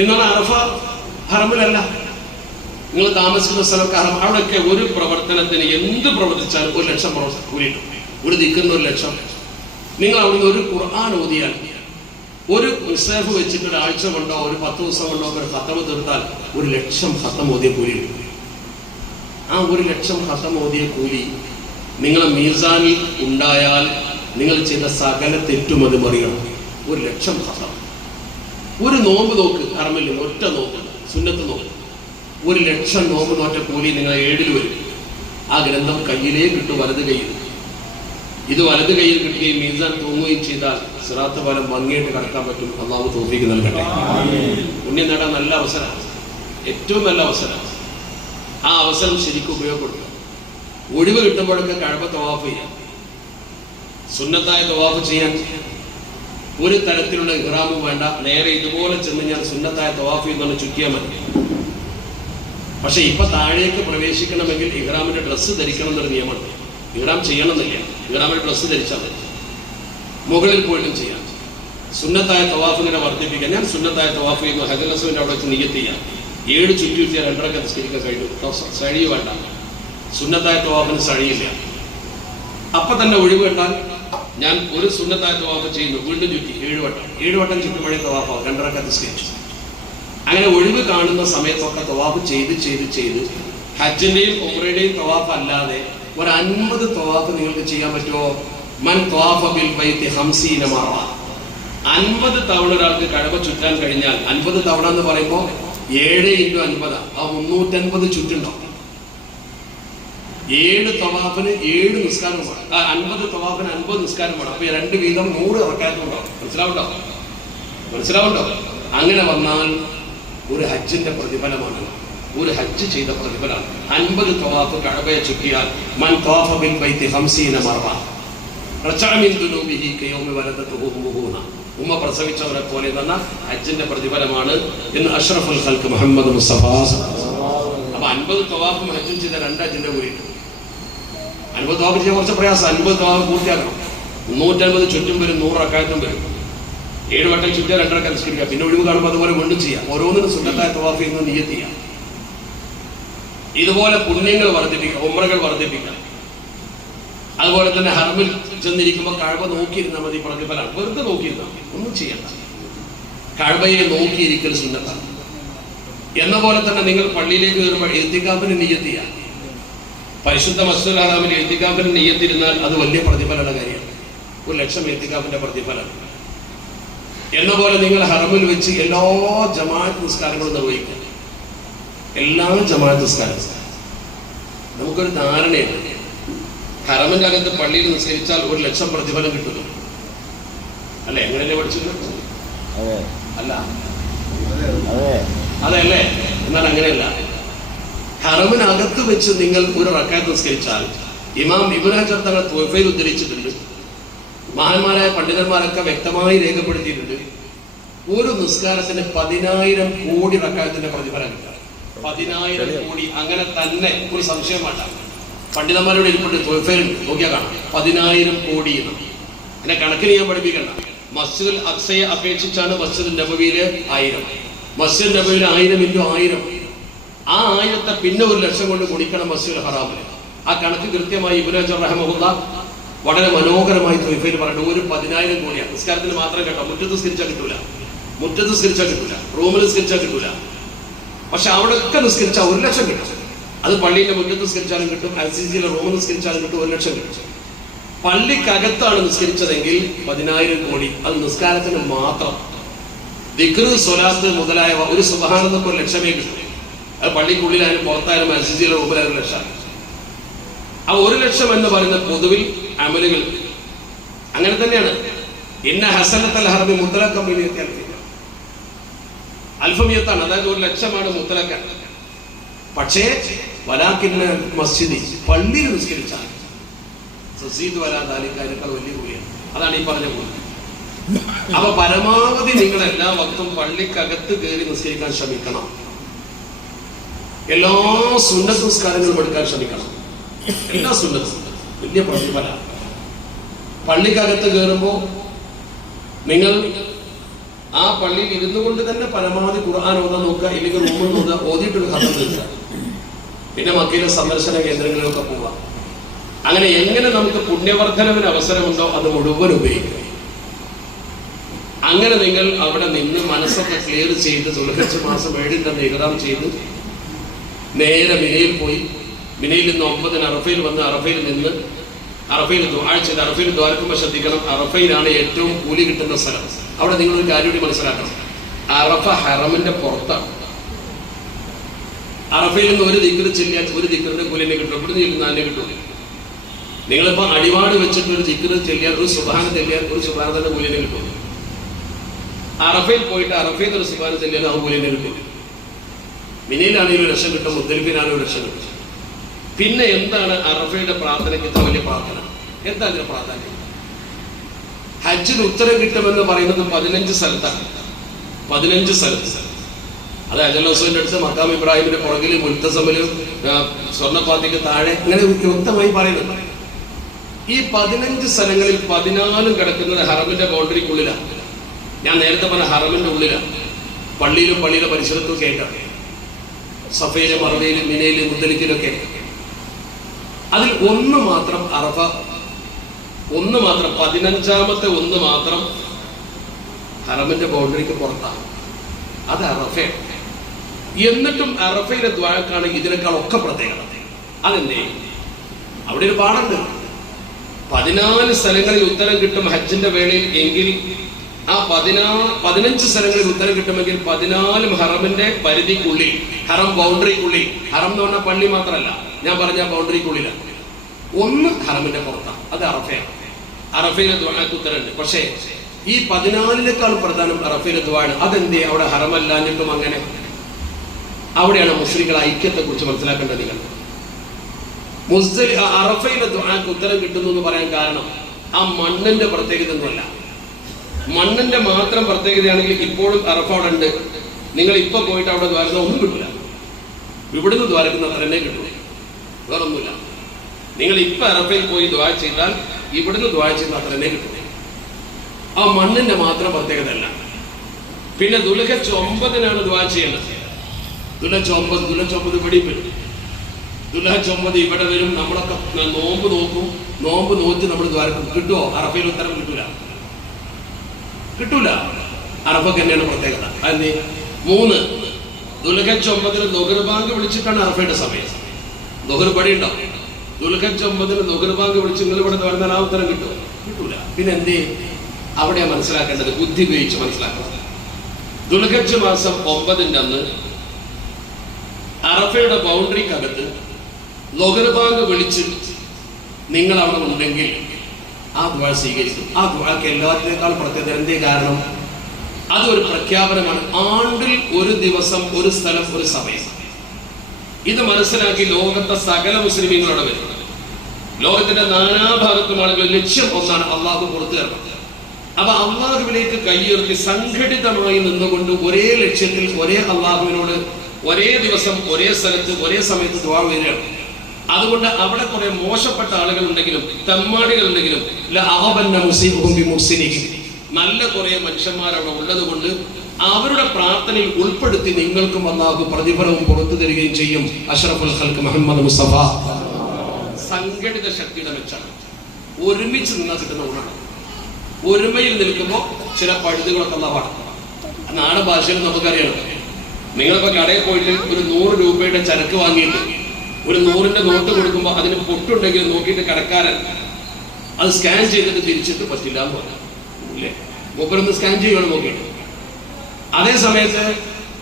എന്നാണ് അറഫ ഹറമിലല്ല. നിങ്ങൾ താമസിക്കുന്ന സ്ഥലമൊക്കെ ഹറം. അവിടെയൊക്കെ ഒരു പ്രവർത്തനത്തിന് എന്ത് പ്രവർത്തിച്ചാലും ഒരു ലക്ഷം പ്രവർത്തനം കൂടിയിട്ടുണ്ട്. ഒരു ദിക്കുന്ന ഒരു ലക്ഷം. നിങ്ങൾ അവിടുന്ന് ഒരു ഖുർആൻ ഓതിയാൽ ഒരു റിസർവ് വെച്ചിട്ട് ഒരാഴ്ച കൊണ്ടോ ഒരു പത്ത് ദിവസം കൊണ്ടോ ഒരു ഹത്തമ തീർത്താൽ ഒരു ലക്ഷം ഹത്തം ഓതിയ കൂലി ആ ഒരു ലക്ഷം ഹത്തം ഓതിയ കൂലി നിങ്ങളെ മീസാനിൽ ഉണ്ടായാൽ നിങ്ങൾ ചെയ്ത സകല തെറ്റും അത് മറിയണം ഒരു ലക്ഷം ഹത്തം ഒരു നോമ്പ് നോക്ക് അറമില്ല ഒറ്റ നോക്ക് സുന്നത്ത് നോക്ക് ഒരു ലക്ഷം നോമ്പ് നോറ്റ കൂലി നിങ്ങൾ ഏഴിൽ വരും. ആ ഗ്രന്ഥം കയ്യിലേ കിട്ടും വലത് കയ്യിൽ ഇത് വലത് കയ്യിൽ കിട്ടുകയും മീസാൻ തൂങ്ങുകയും ചെയ്താൽ സിറാത്ത് ഫലം ഭംഗിയായിട്ട് കടക്കാൻ പറ്റും. അള്ളാഹു തോഫിക്ക് നൽകട്ടെ. പുണ്യം നേടാൻ നല്ല അവസരമാണ്. ഏറ്റവും നല്ല അവസരമാണ്. ആ അവസരം ശരിക്കും ഉപയോഗപ്പെടുത്തുക. ഒഴിവ് കിട്ടുമ്പോഴൊക്കെ കഴവ തവാഫ് ചെയ്യാം. സുന്നത്തായ തവാഫ് ചെയ്യാൻ ഒരു തരത്തിലുള്ള ഇഹ്റാമും വേണ്ട. നേരെ ഇതുപോലെ ചെന്ന് ഞാൻ സുന്നത്തായ തവാഫ് ചെയ്യുന്ന ചുറ്റിയാൽ മതി. പക്ഷെ ഇപ്പൊ താഴേക്ക് പ്രവേശിക്കണമെങ്കിൽ ഇഹ്റാമിന്റെ ഡ്രസ്സ് ധരിക്കണം എന്നൊരു നിയമമുണ്ട്. ഇഹ്റാം ചെയ്യണമെന്നില്ല. ഇഹ്റാമിന്റെ ഡ്രസ്സ് ധരിച്ചാൽ മതി. മുകളിൽ പോയിട്ടും ചെയ്യാം. സുന്നത്തായ തവാഫ് ഇങ്ങനെ വർദ്ധിപ്പിക്കാൻ ഞാൻ സുന്നത്തായ തവാഫ് ചെയ്യുന്നു. ഹജലസുവിന്റെ അവിടെ വെച്ച് നിയത്ത് ചെയ്യാം. ഏഴ് ചുറ്റി ചുറ്റിയാൽ രണ്ടരക്ക നിസ്കരിക്കാൻ കഴിയും. സഴി വേണ്ട. സുന്നത്തായ തവാഫിന് സഴിയില്ല. അപ്പം തന്നെ ഒഴിവ് കണ്ടാൽ ഞാൻ ഒരു സുന്നത്തായ തവാഫ് ചെയ്യുന്നു. വീണ്ടും ചുറ്റി. ഏഴ് വട്ടം. ഏഴ് വട്ടം ചുറ്റുമഴ തവാഫാവും രണ്ടരക്ക നിസ്കരിച്ചു അങ്ങനെ ഒഴിവ് കാണുന്ന സമയത്തൊക്കെ തവാഫ് ചെയ്ത് ചെയ്ത് ചെയ്ത് ഹജ്ജിന്റെയും ഒമറയുടെയും തവാഫ് അല്ലാതെ ഒരു അൻപത് തവാഫ് നിങ്ങൾക്ക് ചെയ്യാൻ പറ്റുമോ? മൻ തവാഫ ബിൽ ബൈത്തി ഹംസീന അൻപത് തവണ ഒരാൾക്ക് കഴവ ചുറ്റാൻ കഴിഞ്ഞാൽ അൻപത് തവണ എന്ന് പറയുമ്പോൾ ഏഴ് ഇന്റു അൻപത്. ആ മുന്നൂറ്റൻപത് ചുറ്റുണ്ടോ ഏഴ് തവാഫിന് ഏഴ് നിസ്കാരം വേണം. ആ അൻപത് തവാഫിന് അൻപത് നിസ്കാരം വേണം. അപ്പൊ രണ്ട് വീതം നൂറ് ഇറക്കാത്തുണ്ടാവും മനസ്സിലാവുണ്ടോ? മനസ്സിലാവുണ്ടോ? അങ്ങനെ വന്നാൽ ഒരു ഹജ്ജിന്റെ പ്രതിഫലമാണ്. ഒരു ഹജ്ജ് ചെയ്ത പ്രതിഫലം. അൻപത് തവാഫ് കഴവയെ ചുറ്റിയാൽ മൻ തവാഫ ബിൻ ബൈത്തി ഹംസീന മർവ ഉമ്മ പ്രസവിച്ചവരെ പോലെ എന്ന ഹജ്ജിന്റെ പ്രതിഫലമാണ് എന്ന് അഷ്റഫുൽ ഖൽക്ക് മുഹമ്മദ് മുസ്തഫ അപ്പൊ അൻപത് തവാഫും ഹജ്ജും ചെയ്ത രണ്ട് ഹജ്ജിന്റെ കൂടി അൻപത് തവാഫ് ചെയ്യാൻ കുറച്ച് പ്രയാസം അൻപത് തവാഫ് പൂർത്തിയാക്കണം. മുന്നൂറ്റൻപത് ചുറ്റും വരും നൂറക്കായത്തും വരും. ഏഴ് വട്ടം ചുറ്റാൻ രണ്ടരക്ക നിസ്കരിക്കുക പിന്നെ ഒഴിവ് കാണുമ്പോൾ അതുപോലെ വീണ്ടും ചെയ്യാം. ഓരോന്നിനും സുന്നത്തായ തവാഫ് ചെയ്യുന്ന നിയത്ത് ചെയ്യാം. ഇതുപോലെ പുണ്യങ്ങൾ വർദ്ധിപ്പിക്കുക ഉമ്രകൾ വർദ്ധിപ്പിക്കുക അതുപോലെ തന്നെ ഹർമിൽ ചെന്നിരിക്കുമ്പോൾ കഴവ നോക്കിയിരുന്നാൽ മതി പ്രതിഫലമാണ് വെറുതെ നോക്കിയിരുന്നാൽ മതി. ഒന്നും ചെയ്യണ്ട. കഴവയെ നോക്കിയിരിക്കൽ സുന്നത്താണ്. എന്ന പോലെ തന്നെ നിങ്ങൾ പള്ളിയിലേക്ക് വരുമ്പോൾ എഴുത്തിക്കാപ്പിന് നിയത്തിയ. പരിശുദ്ധ മസ്തുൽ ഹറാമിൽ എഴുത്തിക്കാപ്പിന് നിയത്തിരുന്നാൽ അത് വലിയ പ്രതിഫലമുള്ള കാര്യമാണ്. ഒരു ലക്ഷം എഴുത്തിക്കാപ്പിന്റെ പ്രതിഫലം എന്ന പോലെ നിങ്ങൾ ഹറമിൽ വെച്ച് എല്ലാ ജമാഅത്ത് നിസ്കാരങ്ങളും നിർവഹിക്കുക എല്ലാ ജമാഅത്ത് നിസ്കാരം നമുക്കൊരു ധാരണയുണ്ട്. ഹറമിന്റെ അകത്ത് പള്ളിയിൽ നിസ്കരിച്ചാൽ ഒരു ലക്ഷം പ്രതിഫലം കിട്ടുന്നു. അല്ലെ? എങ്ങനെയല്ലേ പഠിച്ചത്? അതെ. അല്ല. അതെ. അതല്ലേ എന്നാൽ അങ്ങനെയല്ല. ഹറമിനകത്ത് വെച്ച് നിങ്ങൾ ഒരു റക്കാത്ത് നിസ്കരിച്ചാൽ ഇമാം ഇബുനാജർ തങ്ങൾ തോഫയിൽ ഉദ്ധരിച്ചിട്ടുണ്ട്. മഹാന്മാരായ പണ്ഡിതന്മാരൊക്കെ വ്യക്തമായി രേഖപ്പെടുത്തിയിട്ടുണ്ട്. ഒരു നിസ്കാരത്തിന് പതിനായിരം കോടി റക്കാത്തിന്റെ പ്രതിഫലം കിട്ടുക. പതിനായിരം കോടി അങ്ങനെ തന്നെ ഒരു സംശയം വേണ്ട. പണ്ഡിതന്മാരോട് ഇരിപ്പുണ്ട് നോക്കിയാൽ കാണാം. പതിനായിരം കോടി എന്ന്. എന്നെ കണക്കിന് ഞാൻ പഠിപ്പിക്കണ്ട. മസ്ജിദുൽ അക്സയെ അപേക്ഷിച്ചാണ് മസ്ജിദ് നബവിയിലെ ആയിരം. മസ്ജിദ് നബവിയിലെ ആയിരം ഇന്റു ആയിരം. ആ ആയിരത്തെ പിന്നെ ഒരു ലക്ഷം കൊണ്ട് കുടിക്കണം മസ്ജിദ് ഹറാമിന് ആ കണക്ക് കൃത്യമായി ഇബുനാജർ റഹമുല്ല വളരെ മനോഹരമായി തൊയ്ഫയിൽ പറഞ്ഞു ഒരു പതിനായിരം കോടിയാണ്. നിസ്കാരത്തിന് മാത്രം കേട്ടോ. മുറ്റത്ത് സ്കരിച്ചാൽ കിട്ടൂല. മുറ്റത്ത് സ്കരിച്ചാൽ കിട്ടൂല. റൂമിൽ സ്കരിച്ചാൽ കിട്ടൂല. പക്ഷെ അവിടെ ഒക്കെ നിസ്കരിച്ചാൽ ഒരു ലക്ഷം കിട്ടും. അത് പള്ളിയിലെ മുറ്റത്ത് നിസ്കരിച്ചാലും കിട്ടും ഐ സി സിയിലെ റൂമിൽ നിസ്കരിച്ചാലും കിട്ടും ഒരു ലക്ഷം കിട്ടും. പള്ളിക്കകത്താണ് നിസ്കരിച്ചതെങ്കിൽ പതിനായിരം കോടി. അത് നിസ്കാരത്തിന് മാത്രം. ദിക്റ് സ്വലാത്ത് മുതലായവ ഒരു സുബഹാനന്ദക്ക് ഒരു ലക്ഷമേ കിട്ടും. അത് പള്ളിക്കുള്ളിലായാലും പുറത്തായാലും ഐ സി സിയിലെ റൂമിലായാലും ഒരു ലക്ഷം. ആ ഒരു ലക്ഷം എന്ന് പറയുന്ന പൊതുവിൽ അമലുകൾ. അങ്ങനെ തന്നെയാണ്. ഇന്ന ഹസനത്തൽ ഹർബി മുത്തലക്കം അൽഫമിയത്താണ്. അതായത് ഒരു ലക്ഷമാണ് മുത്തലക്ക പക്ഷേ വലാക്കിന് മസ്ജിദി പള്ളി നിസ്കരിച്ചാൽ സസീദ് വരാതാലിക്കാരിക്കാൾ വലിയ കൂലിയാണ്. അതാണ് ഈ പറഞ്ഞ കൂലി അപ്പൊ പരമാവധി നിങ്ങൾ എല്ലാ വക്തും പള്ളിക്കകത്ത് കയറി നിസ്കരിക്കാൻ ശ്രമിക്കണം. എല്ലാ സുന്നത്ത് നിസ്കാരങ്ങളും എടുക്കാൻ ശ്രമിക്കണം. എല്ലാ സുന്നത്തും. വലിയ പ്രതിഫല പള്ളിക്കകത്ത് കയറുമ്പോൾ നിങ്ങൾ ആ പള്ളിയിൽ ഇരുന്നു കൊണ്ട് തന്നെ പരമാവധി ഖുർആൻ ഓതാൻ നോക്കുക. ഇല്ലെങ്കിൽ റൂമിൽ നോക്കുക ഓതിയിട്ടൊരു കഥ തീർക്കുക പിന്നെ മക്കയിലെ സന്ദർശന കേന്ദ്രങ്ങളിലൊക്കെ പോവുക അങ്ങനെ എങ്ങനെ നമുക്ക് പുണ്യവർദ്ധനവിന് അവസരമുണ്ടോ അത് മുഴുവൻ ഉപയോഗിക്കുക അങ്ങനെ നിങ്ങൾ അവിടെ നിന്ന് മനസ്സൊക്കെ ക്ലിയർ ചെയ്ത് തുലക്കച്ച മാസം ഏഴിന്റെ നികതാം ചെയ്ത് നേരെ മിനയിൽ പോയി. മിനയിൽ നിന്ന് ഒമ്പതിന് അറഫയിൽ വന്ന് അറഫയിൽ നിന്ന് അറഫയിൽ ചെയ്ത് അറഫയിൽ ദ്വാരക്കുമ്പോൾ ശ്രദ്ധിക്കണം അറഫയിലാണ് ഏറ്റവും കൂലി കിട്ടുന്ന സ്ഥലം. അവിടെ നിങ്ങൾ ഒരു കാര്യം കൂടി മനസ്സിലാക്കണം. അറഫ ഹറമിന്റെ പുറത്താണ്. അറഫയിൽ നിന്ന് ഒരു ദിക്കറ് ചെല്ലിയാൽ ഒരു ദിക്കറിന്റെ കൂലിനെ കിട്ടും ഇവിടെ നിന്ന് അതിനെ കിട്ടും നിങ്ങളിപ്പോ അടിവാട് വെച്ചിട്ട് ഒരു ദിക്കറ് ചെല്ലിയാൽ ഒരു സുബാന ചെല്ലിയാൽ ഒരു സുബാനത്തിന്റെ കൂലിനെ കിട്ടും അറഫയിൽ പോയിട്ട് അറഫയിൽ നിന്ന് ഒരു സുബാന ചെല്ലിയാൽ ആ കൂലിനെ കിട്ടും മിനിയിലാണെങ്കിൽ ഒരു ലക്ഷം കിട്ടും മുദ്ദലിഫിനാണെങ്കിൽ ഒരു ലക്ഷം കിട്ടും. പിന്നെ എന്താണ് അറഫയുടെ പ്രാർത്ഥനയ്ക്ക് വലിയ പ്രാർത്ഥന? എന്താ അതിന്റെ പ്രാധാന്യം. ഹജ്ജിന് ഉത്തരം കിട്ടുമെന്ന് പറയുന്നത് പതിനഞ്ച് സ്ഥലത്താണ്. പതിനഞ്ച് സ്ഥലത്ത്. അത് അജൽ ഹുസൈന്റെ അടുത്ത് മക്കാം ഇബ്രാഹിമിന്റെ പുറകിൽ മുൽത്തസമലും സ്വർണപ്പാത്തിക്ക് താഴെ ഇങ്ങനെ വ്യക്തമായി പറയുന്നുണ്ട്. ഈ പതിനഞ്ച് സ്ഥലങ്ങളിൽ പതിനാലും കിടക്കുന്നത് ഹറമിന്റെ ബൗണ്ടറിക്കുള്ളിലാണ് ഞാൻ നേരത്തെ പറഞ്ഞ ഹറമിന്റെ ഉള്ളിലാണ്. പള്ളിയിലും പള്ളിയിലെ പരിസരത്തും കേട്ടാണ് സഫയിലും അറബയിലും മിനയിലും മുത്തലിക്കിലൊക്കെ. അതിൽ ഒന്ന് മാത്രം അറഫ ഒന്ന് മാത്രം പതിനഞ്ചാമത്തെ ഒന്ന് മാത്രം ഹറമിന്റെ ബൗണ്ടറിക്ക് പുറത്താണ്. അത് അറഫയാണ്. എന്നിട്ടും അറഫയിലെ ദ്വാഴക്കാണ് ഇതിനേക്കാൾ ഒക്കെ പ്രത്യേകത. അതെന്തേ? അവിടെ ഒരു പാടുണ്ട് പതിനാല് സ്ഥലങ്ങളിൽ ഉത്തരം കിട്ടും ഹജ്ജിന്റെ വേളയിൽ എങ്കിൽ ആ പതിനാ പതിനഞ്ച് സ്ഥലങ്ങളിൽ ഉത്തരം കിട്ടുമെങ്കിൽ പതിനാലും ഹറമിന്റെ പരിധിക്കുള്ളിൽ ഹറം ബൗണ്ടറിക്കുള്ളിൽ ഹറം എന്ന് പറഞ്ഞാൽ പള്ളി മാത്രമല്ല ഞാൻ പറഞ്ഞ ബൗണ്ടറിക്കുള്ളിലാണ്. ഒന്ന് ഹറമിന്റെ പുറത്താണ്. അത് അറഫയാണ്. അറഫയിലെ ദ്വാക്ക് ഉത്തരണ്ട് പക്ഷേ ഈ പതിനാലിനേക്കാളും പ്രധാനം അറഫയിലെ ദ്വാണ് അതെന്തേ? അവിടെ ഹറമല്ലാഞ്ഞിട്ടും അങ്ങനെ. അവിടെയാണ് മുസ്ലിങ്ങൾ ഐക്യത്തെ കുറിച്ച് മനസ്സിലാക്കേണ്ടത് നിങ്ങൾ. മുസ്ലി അറഫയിലെ ദ്വാക്ക് ഉത്തരം കിട്ടുന്നു എന്ന് പറയാൻ കാരണം ആ മണ്ണിന്റെ പ്രത്യേകത ഒന്നുമല്ല മണ്ണിന്റെ മാത്രം പ്രത്യേകതയാണെങ്കിൽ ഇപ്പോഴും അറഫ അവിടെ ഉണ്ട്. നിങ്ങൾ ഇപ്പൊ പോയിട്ട് അവിടെ ദ്വാരത ഒന്നും കിട്ടില്ല ഇവിടുന്ന് ദ്വാരക്കുന്ന തന്നെ കിട്ടും വേറൊന്നുമില്ല. നിങ്ങൾ ഇപ്പൊ അറഫയിൽ പോയി ദ്വാ ചെയ്താൽ ഇവിടുന്ന് ദ്വാ ചെയ്യുന്ന അത്ര തന്നെ ആ മണ്ണിന്റെ മാത്രം പ്രത്യേകത അല്ല പിന്നെ ദുലഹച്ച് ഒമ്പതിനാണ് ദ്വാ ചെയ്യേണ്ടത്. ദുലഹച്ച് ഒമ്പത് ദുലഹച്ച് ഒമ്പത് വരും ദുലഹച്ച് ഒമ്പത് ഇവിടെ വരും നമ്മളൊക്കെ നോമ്പ് നോക്കും. നോമ്പ് നോക്കി നമ്മൾ ദ്വാരക്കും കിട്ടുമോ അറഫയിൽ ഉത്തരം കിട്ടൂല. കിട്ടൂല. അറഫക്ക് തന്നെയാണ് പ്രത്യേകത. അതെ മൂന്ന് ദുൽഹജ് ഒമ്പതിൽ ദുഹർബാങ്ക് വിളിച്ചിട്ടാണ് അറഫയുടെ സമയം. ദുഹർ പടി ഉണ്ടാവും. ദുൽഹജ് ഒമ്പതിന് നുകർബാങ്ക് വിളിച്ച് നിങ്ങൾ ഇവിടെ വരുന്ന ആ ഉത്തരം കിട്ടും കിട്ടൂല. പിന്നെ എന്തേ? അവിടെ മനസ്സിലാക്കേണ്ടത്. ബുദ്ധി ഉപയോഗിച്ച് മനസ്സിലാക്കുന്നത് ദുൽഹജ് മാസം ഒമ്പതിന്റെ അന്ന് അറഫയുടെ ബൗണ്ടറിക്കകത്ത് നുകർബാങ്ക് വിളിച്ച് നിങ്ങൾ അവിടെ ഉണ്ടെങ്കിൽ ആ ദ്വാ സ്വീകരിച്ചു ആ ദ്വാക്ക് എല്ലാത്തിനേക്കാൾ പ്രത്യേകത എന്തേ കാരണം? അതൊരു പ്രഖ്യാപനമാണ്. ആണ്ടിൽ ഒരു ദിവസം ഒരു സ്ഥലം ഒരു സമയം. ഇത് മനസ്സിലാക്കി ലോകത്തെ സകല മുസ്ലിമീങ്ങളോട് വരും. ലോകത്തിന്റെ നാനാഭാഗത്തും ആളുകൾ ലക്ഷ്യം ഒന്നാണ് അള്ളാഹു പുറത്തു തരണം അപ്പൊ അള്ളാഹുവിലേക്ക് കൈയുയർത്തി സംഘടിതമായി നിന്നുകൊണ്ട് ഒരേ ലക്ഷ്യത്തിൽ ഒരേ അള്ളാഹുവിനോട് ഒരേ ദിവസം ഒരേ സ്ഥലത്ത് ഒരേ സമയത്ത് ദ്വാ അതുകൊണ്ട് അവിടെ കുറെ മോശപ്പെട്ട ആളുകൾ ഉണ്ടെങ്കിലും തെമ്മാടികൾ ഉണ്ടെങ്കിലും നല്ല കുറെ മനുഷ്യന്മാർ അവിടെ ഉള്ളത് കൊണ്ട് അവരുടെ പ്രാർത്ഥനയിൽ ഉൾപ്പെടുത്തി നിങ്ങൾക്കും അള്ളാഹു പ്രതിഫലവും പുറത്തു തരികയും ചെയ്യും. അഷറഫുൽ മുഹമ്മദ് മുസ്തഫ. സംഘടിത ശക്തിയുടെ മെച്ചാണ്. ഒരുമിച്ച് നിന്നാൽ കിട്ടുന്ന ഗുണമാണ് ഒരുമയിൽ നിൽക്കുമ്പോൾ ചില പഴുതുകളൊക്കെ ഉള്ള വളർത്തണം നാടൻ ഭാഷയിൽ നമുക്കറിയണം നിങ്ങളിപ്പോ കടയിൽ പോയിട്ട് ഒരു നൂറ് രൂപയുടെ ചരക്ക് വാങ്ങിയിട്ട് ഒരു നൂറിന്റെ നോട്ട് കൊടുക്കുമ്പോൾ അതിന് പൊട്ടുണ്ടെങ്കിൽ നോക്കിയിട്ട് കടക്കാരൻ അത് സ്കാൻ ചെയ്തിട്ട് തിരിച്ചിട്ട് പറ്റില്ല എന്ന് പറഞ്ഞു. ഇല്ലേ? മൂപ്പരൊന്ന് സ്കാൻ ചെയ്യണം നോക്കിയിട്ട്. അതേ സമയത്ത്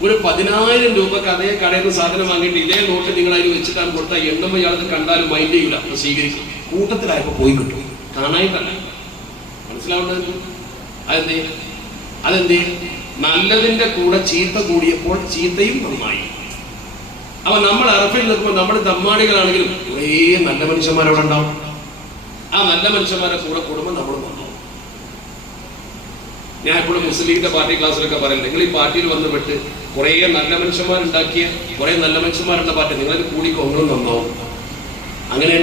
ഒരു പതിനായിരം രൂപ അതേ കടയിൽ നിന്ന് സാധനം വാങ്ങിയിട്ട് ഇതേ നോട്ട് നിങ്ങൾ അതിൽ വെച്ചിട്ടാണ് കൊടുത്താൽ എണ്ണം ഇയാൾക്ക് കണ്ടാലും മൈൻഡ് ചെയ്യില്ല അപ്പൊ സ്വീകരിക്കും. കൂട്ടത്തിലായപ്പോ പോയി കിട്ടും. കാണായിട്ടല്ല. മനസ്സിലാവുന്നത് അതെന്തേ? അതെന്തേ? നല്ലതിന്റെ കൂടെ ചീത്ത കൂടിയപ്പോൾ ചീത്തയും നന്നായി. അപ്പൊ നമ്മൾ അറഫിൽ നിൽക്കുമ്പോൾ നമ്മൾ തമ്മാടികളാണെങ്കിലും കുറേ നല്ല മനുഷ്യന്മാരവിടെ ഉണ്ടാവും. ആ നല്ല മനുഷ്യന്മാരെ കൂടെ കൂടുമ്പോൾ നമ്മൾ വന്നു ഞാൻ എപ്പോഴും മുസ്ലിമിന്റെ പാർട്ടി ക്ലാസ്സിലൊക്കെ പറയുന്നത് നിങ്ങൾ ഈ പാർട്ടിയിൽ വന്ന് പെട്ട് കുറേ നല്ല മനുഷ്യന്മാരുണ്ടാക്കിയ കുറേ നല്ല മനുഷ്യന്മാരുള്ള പാർട്ടി നിങ്ങൾ കൂടി കൊങ്ങളും നന്നാവും. അങ്ങനെ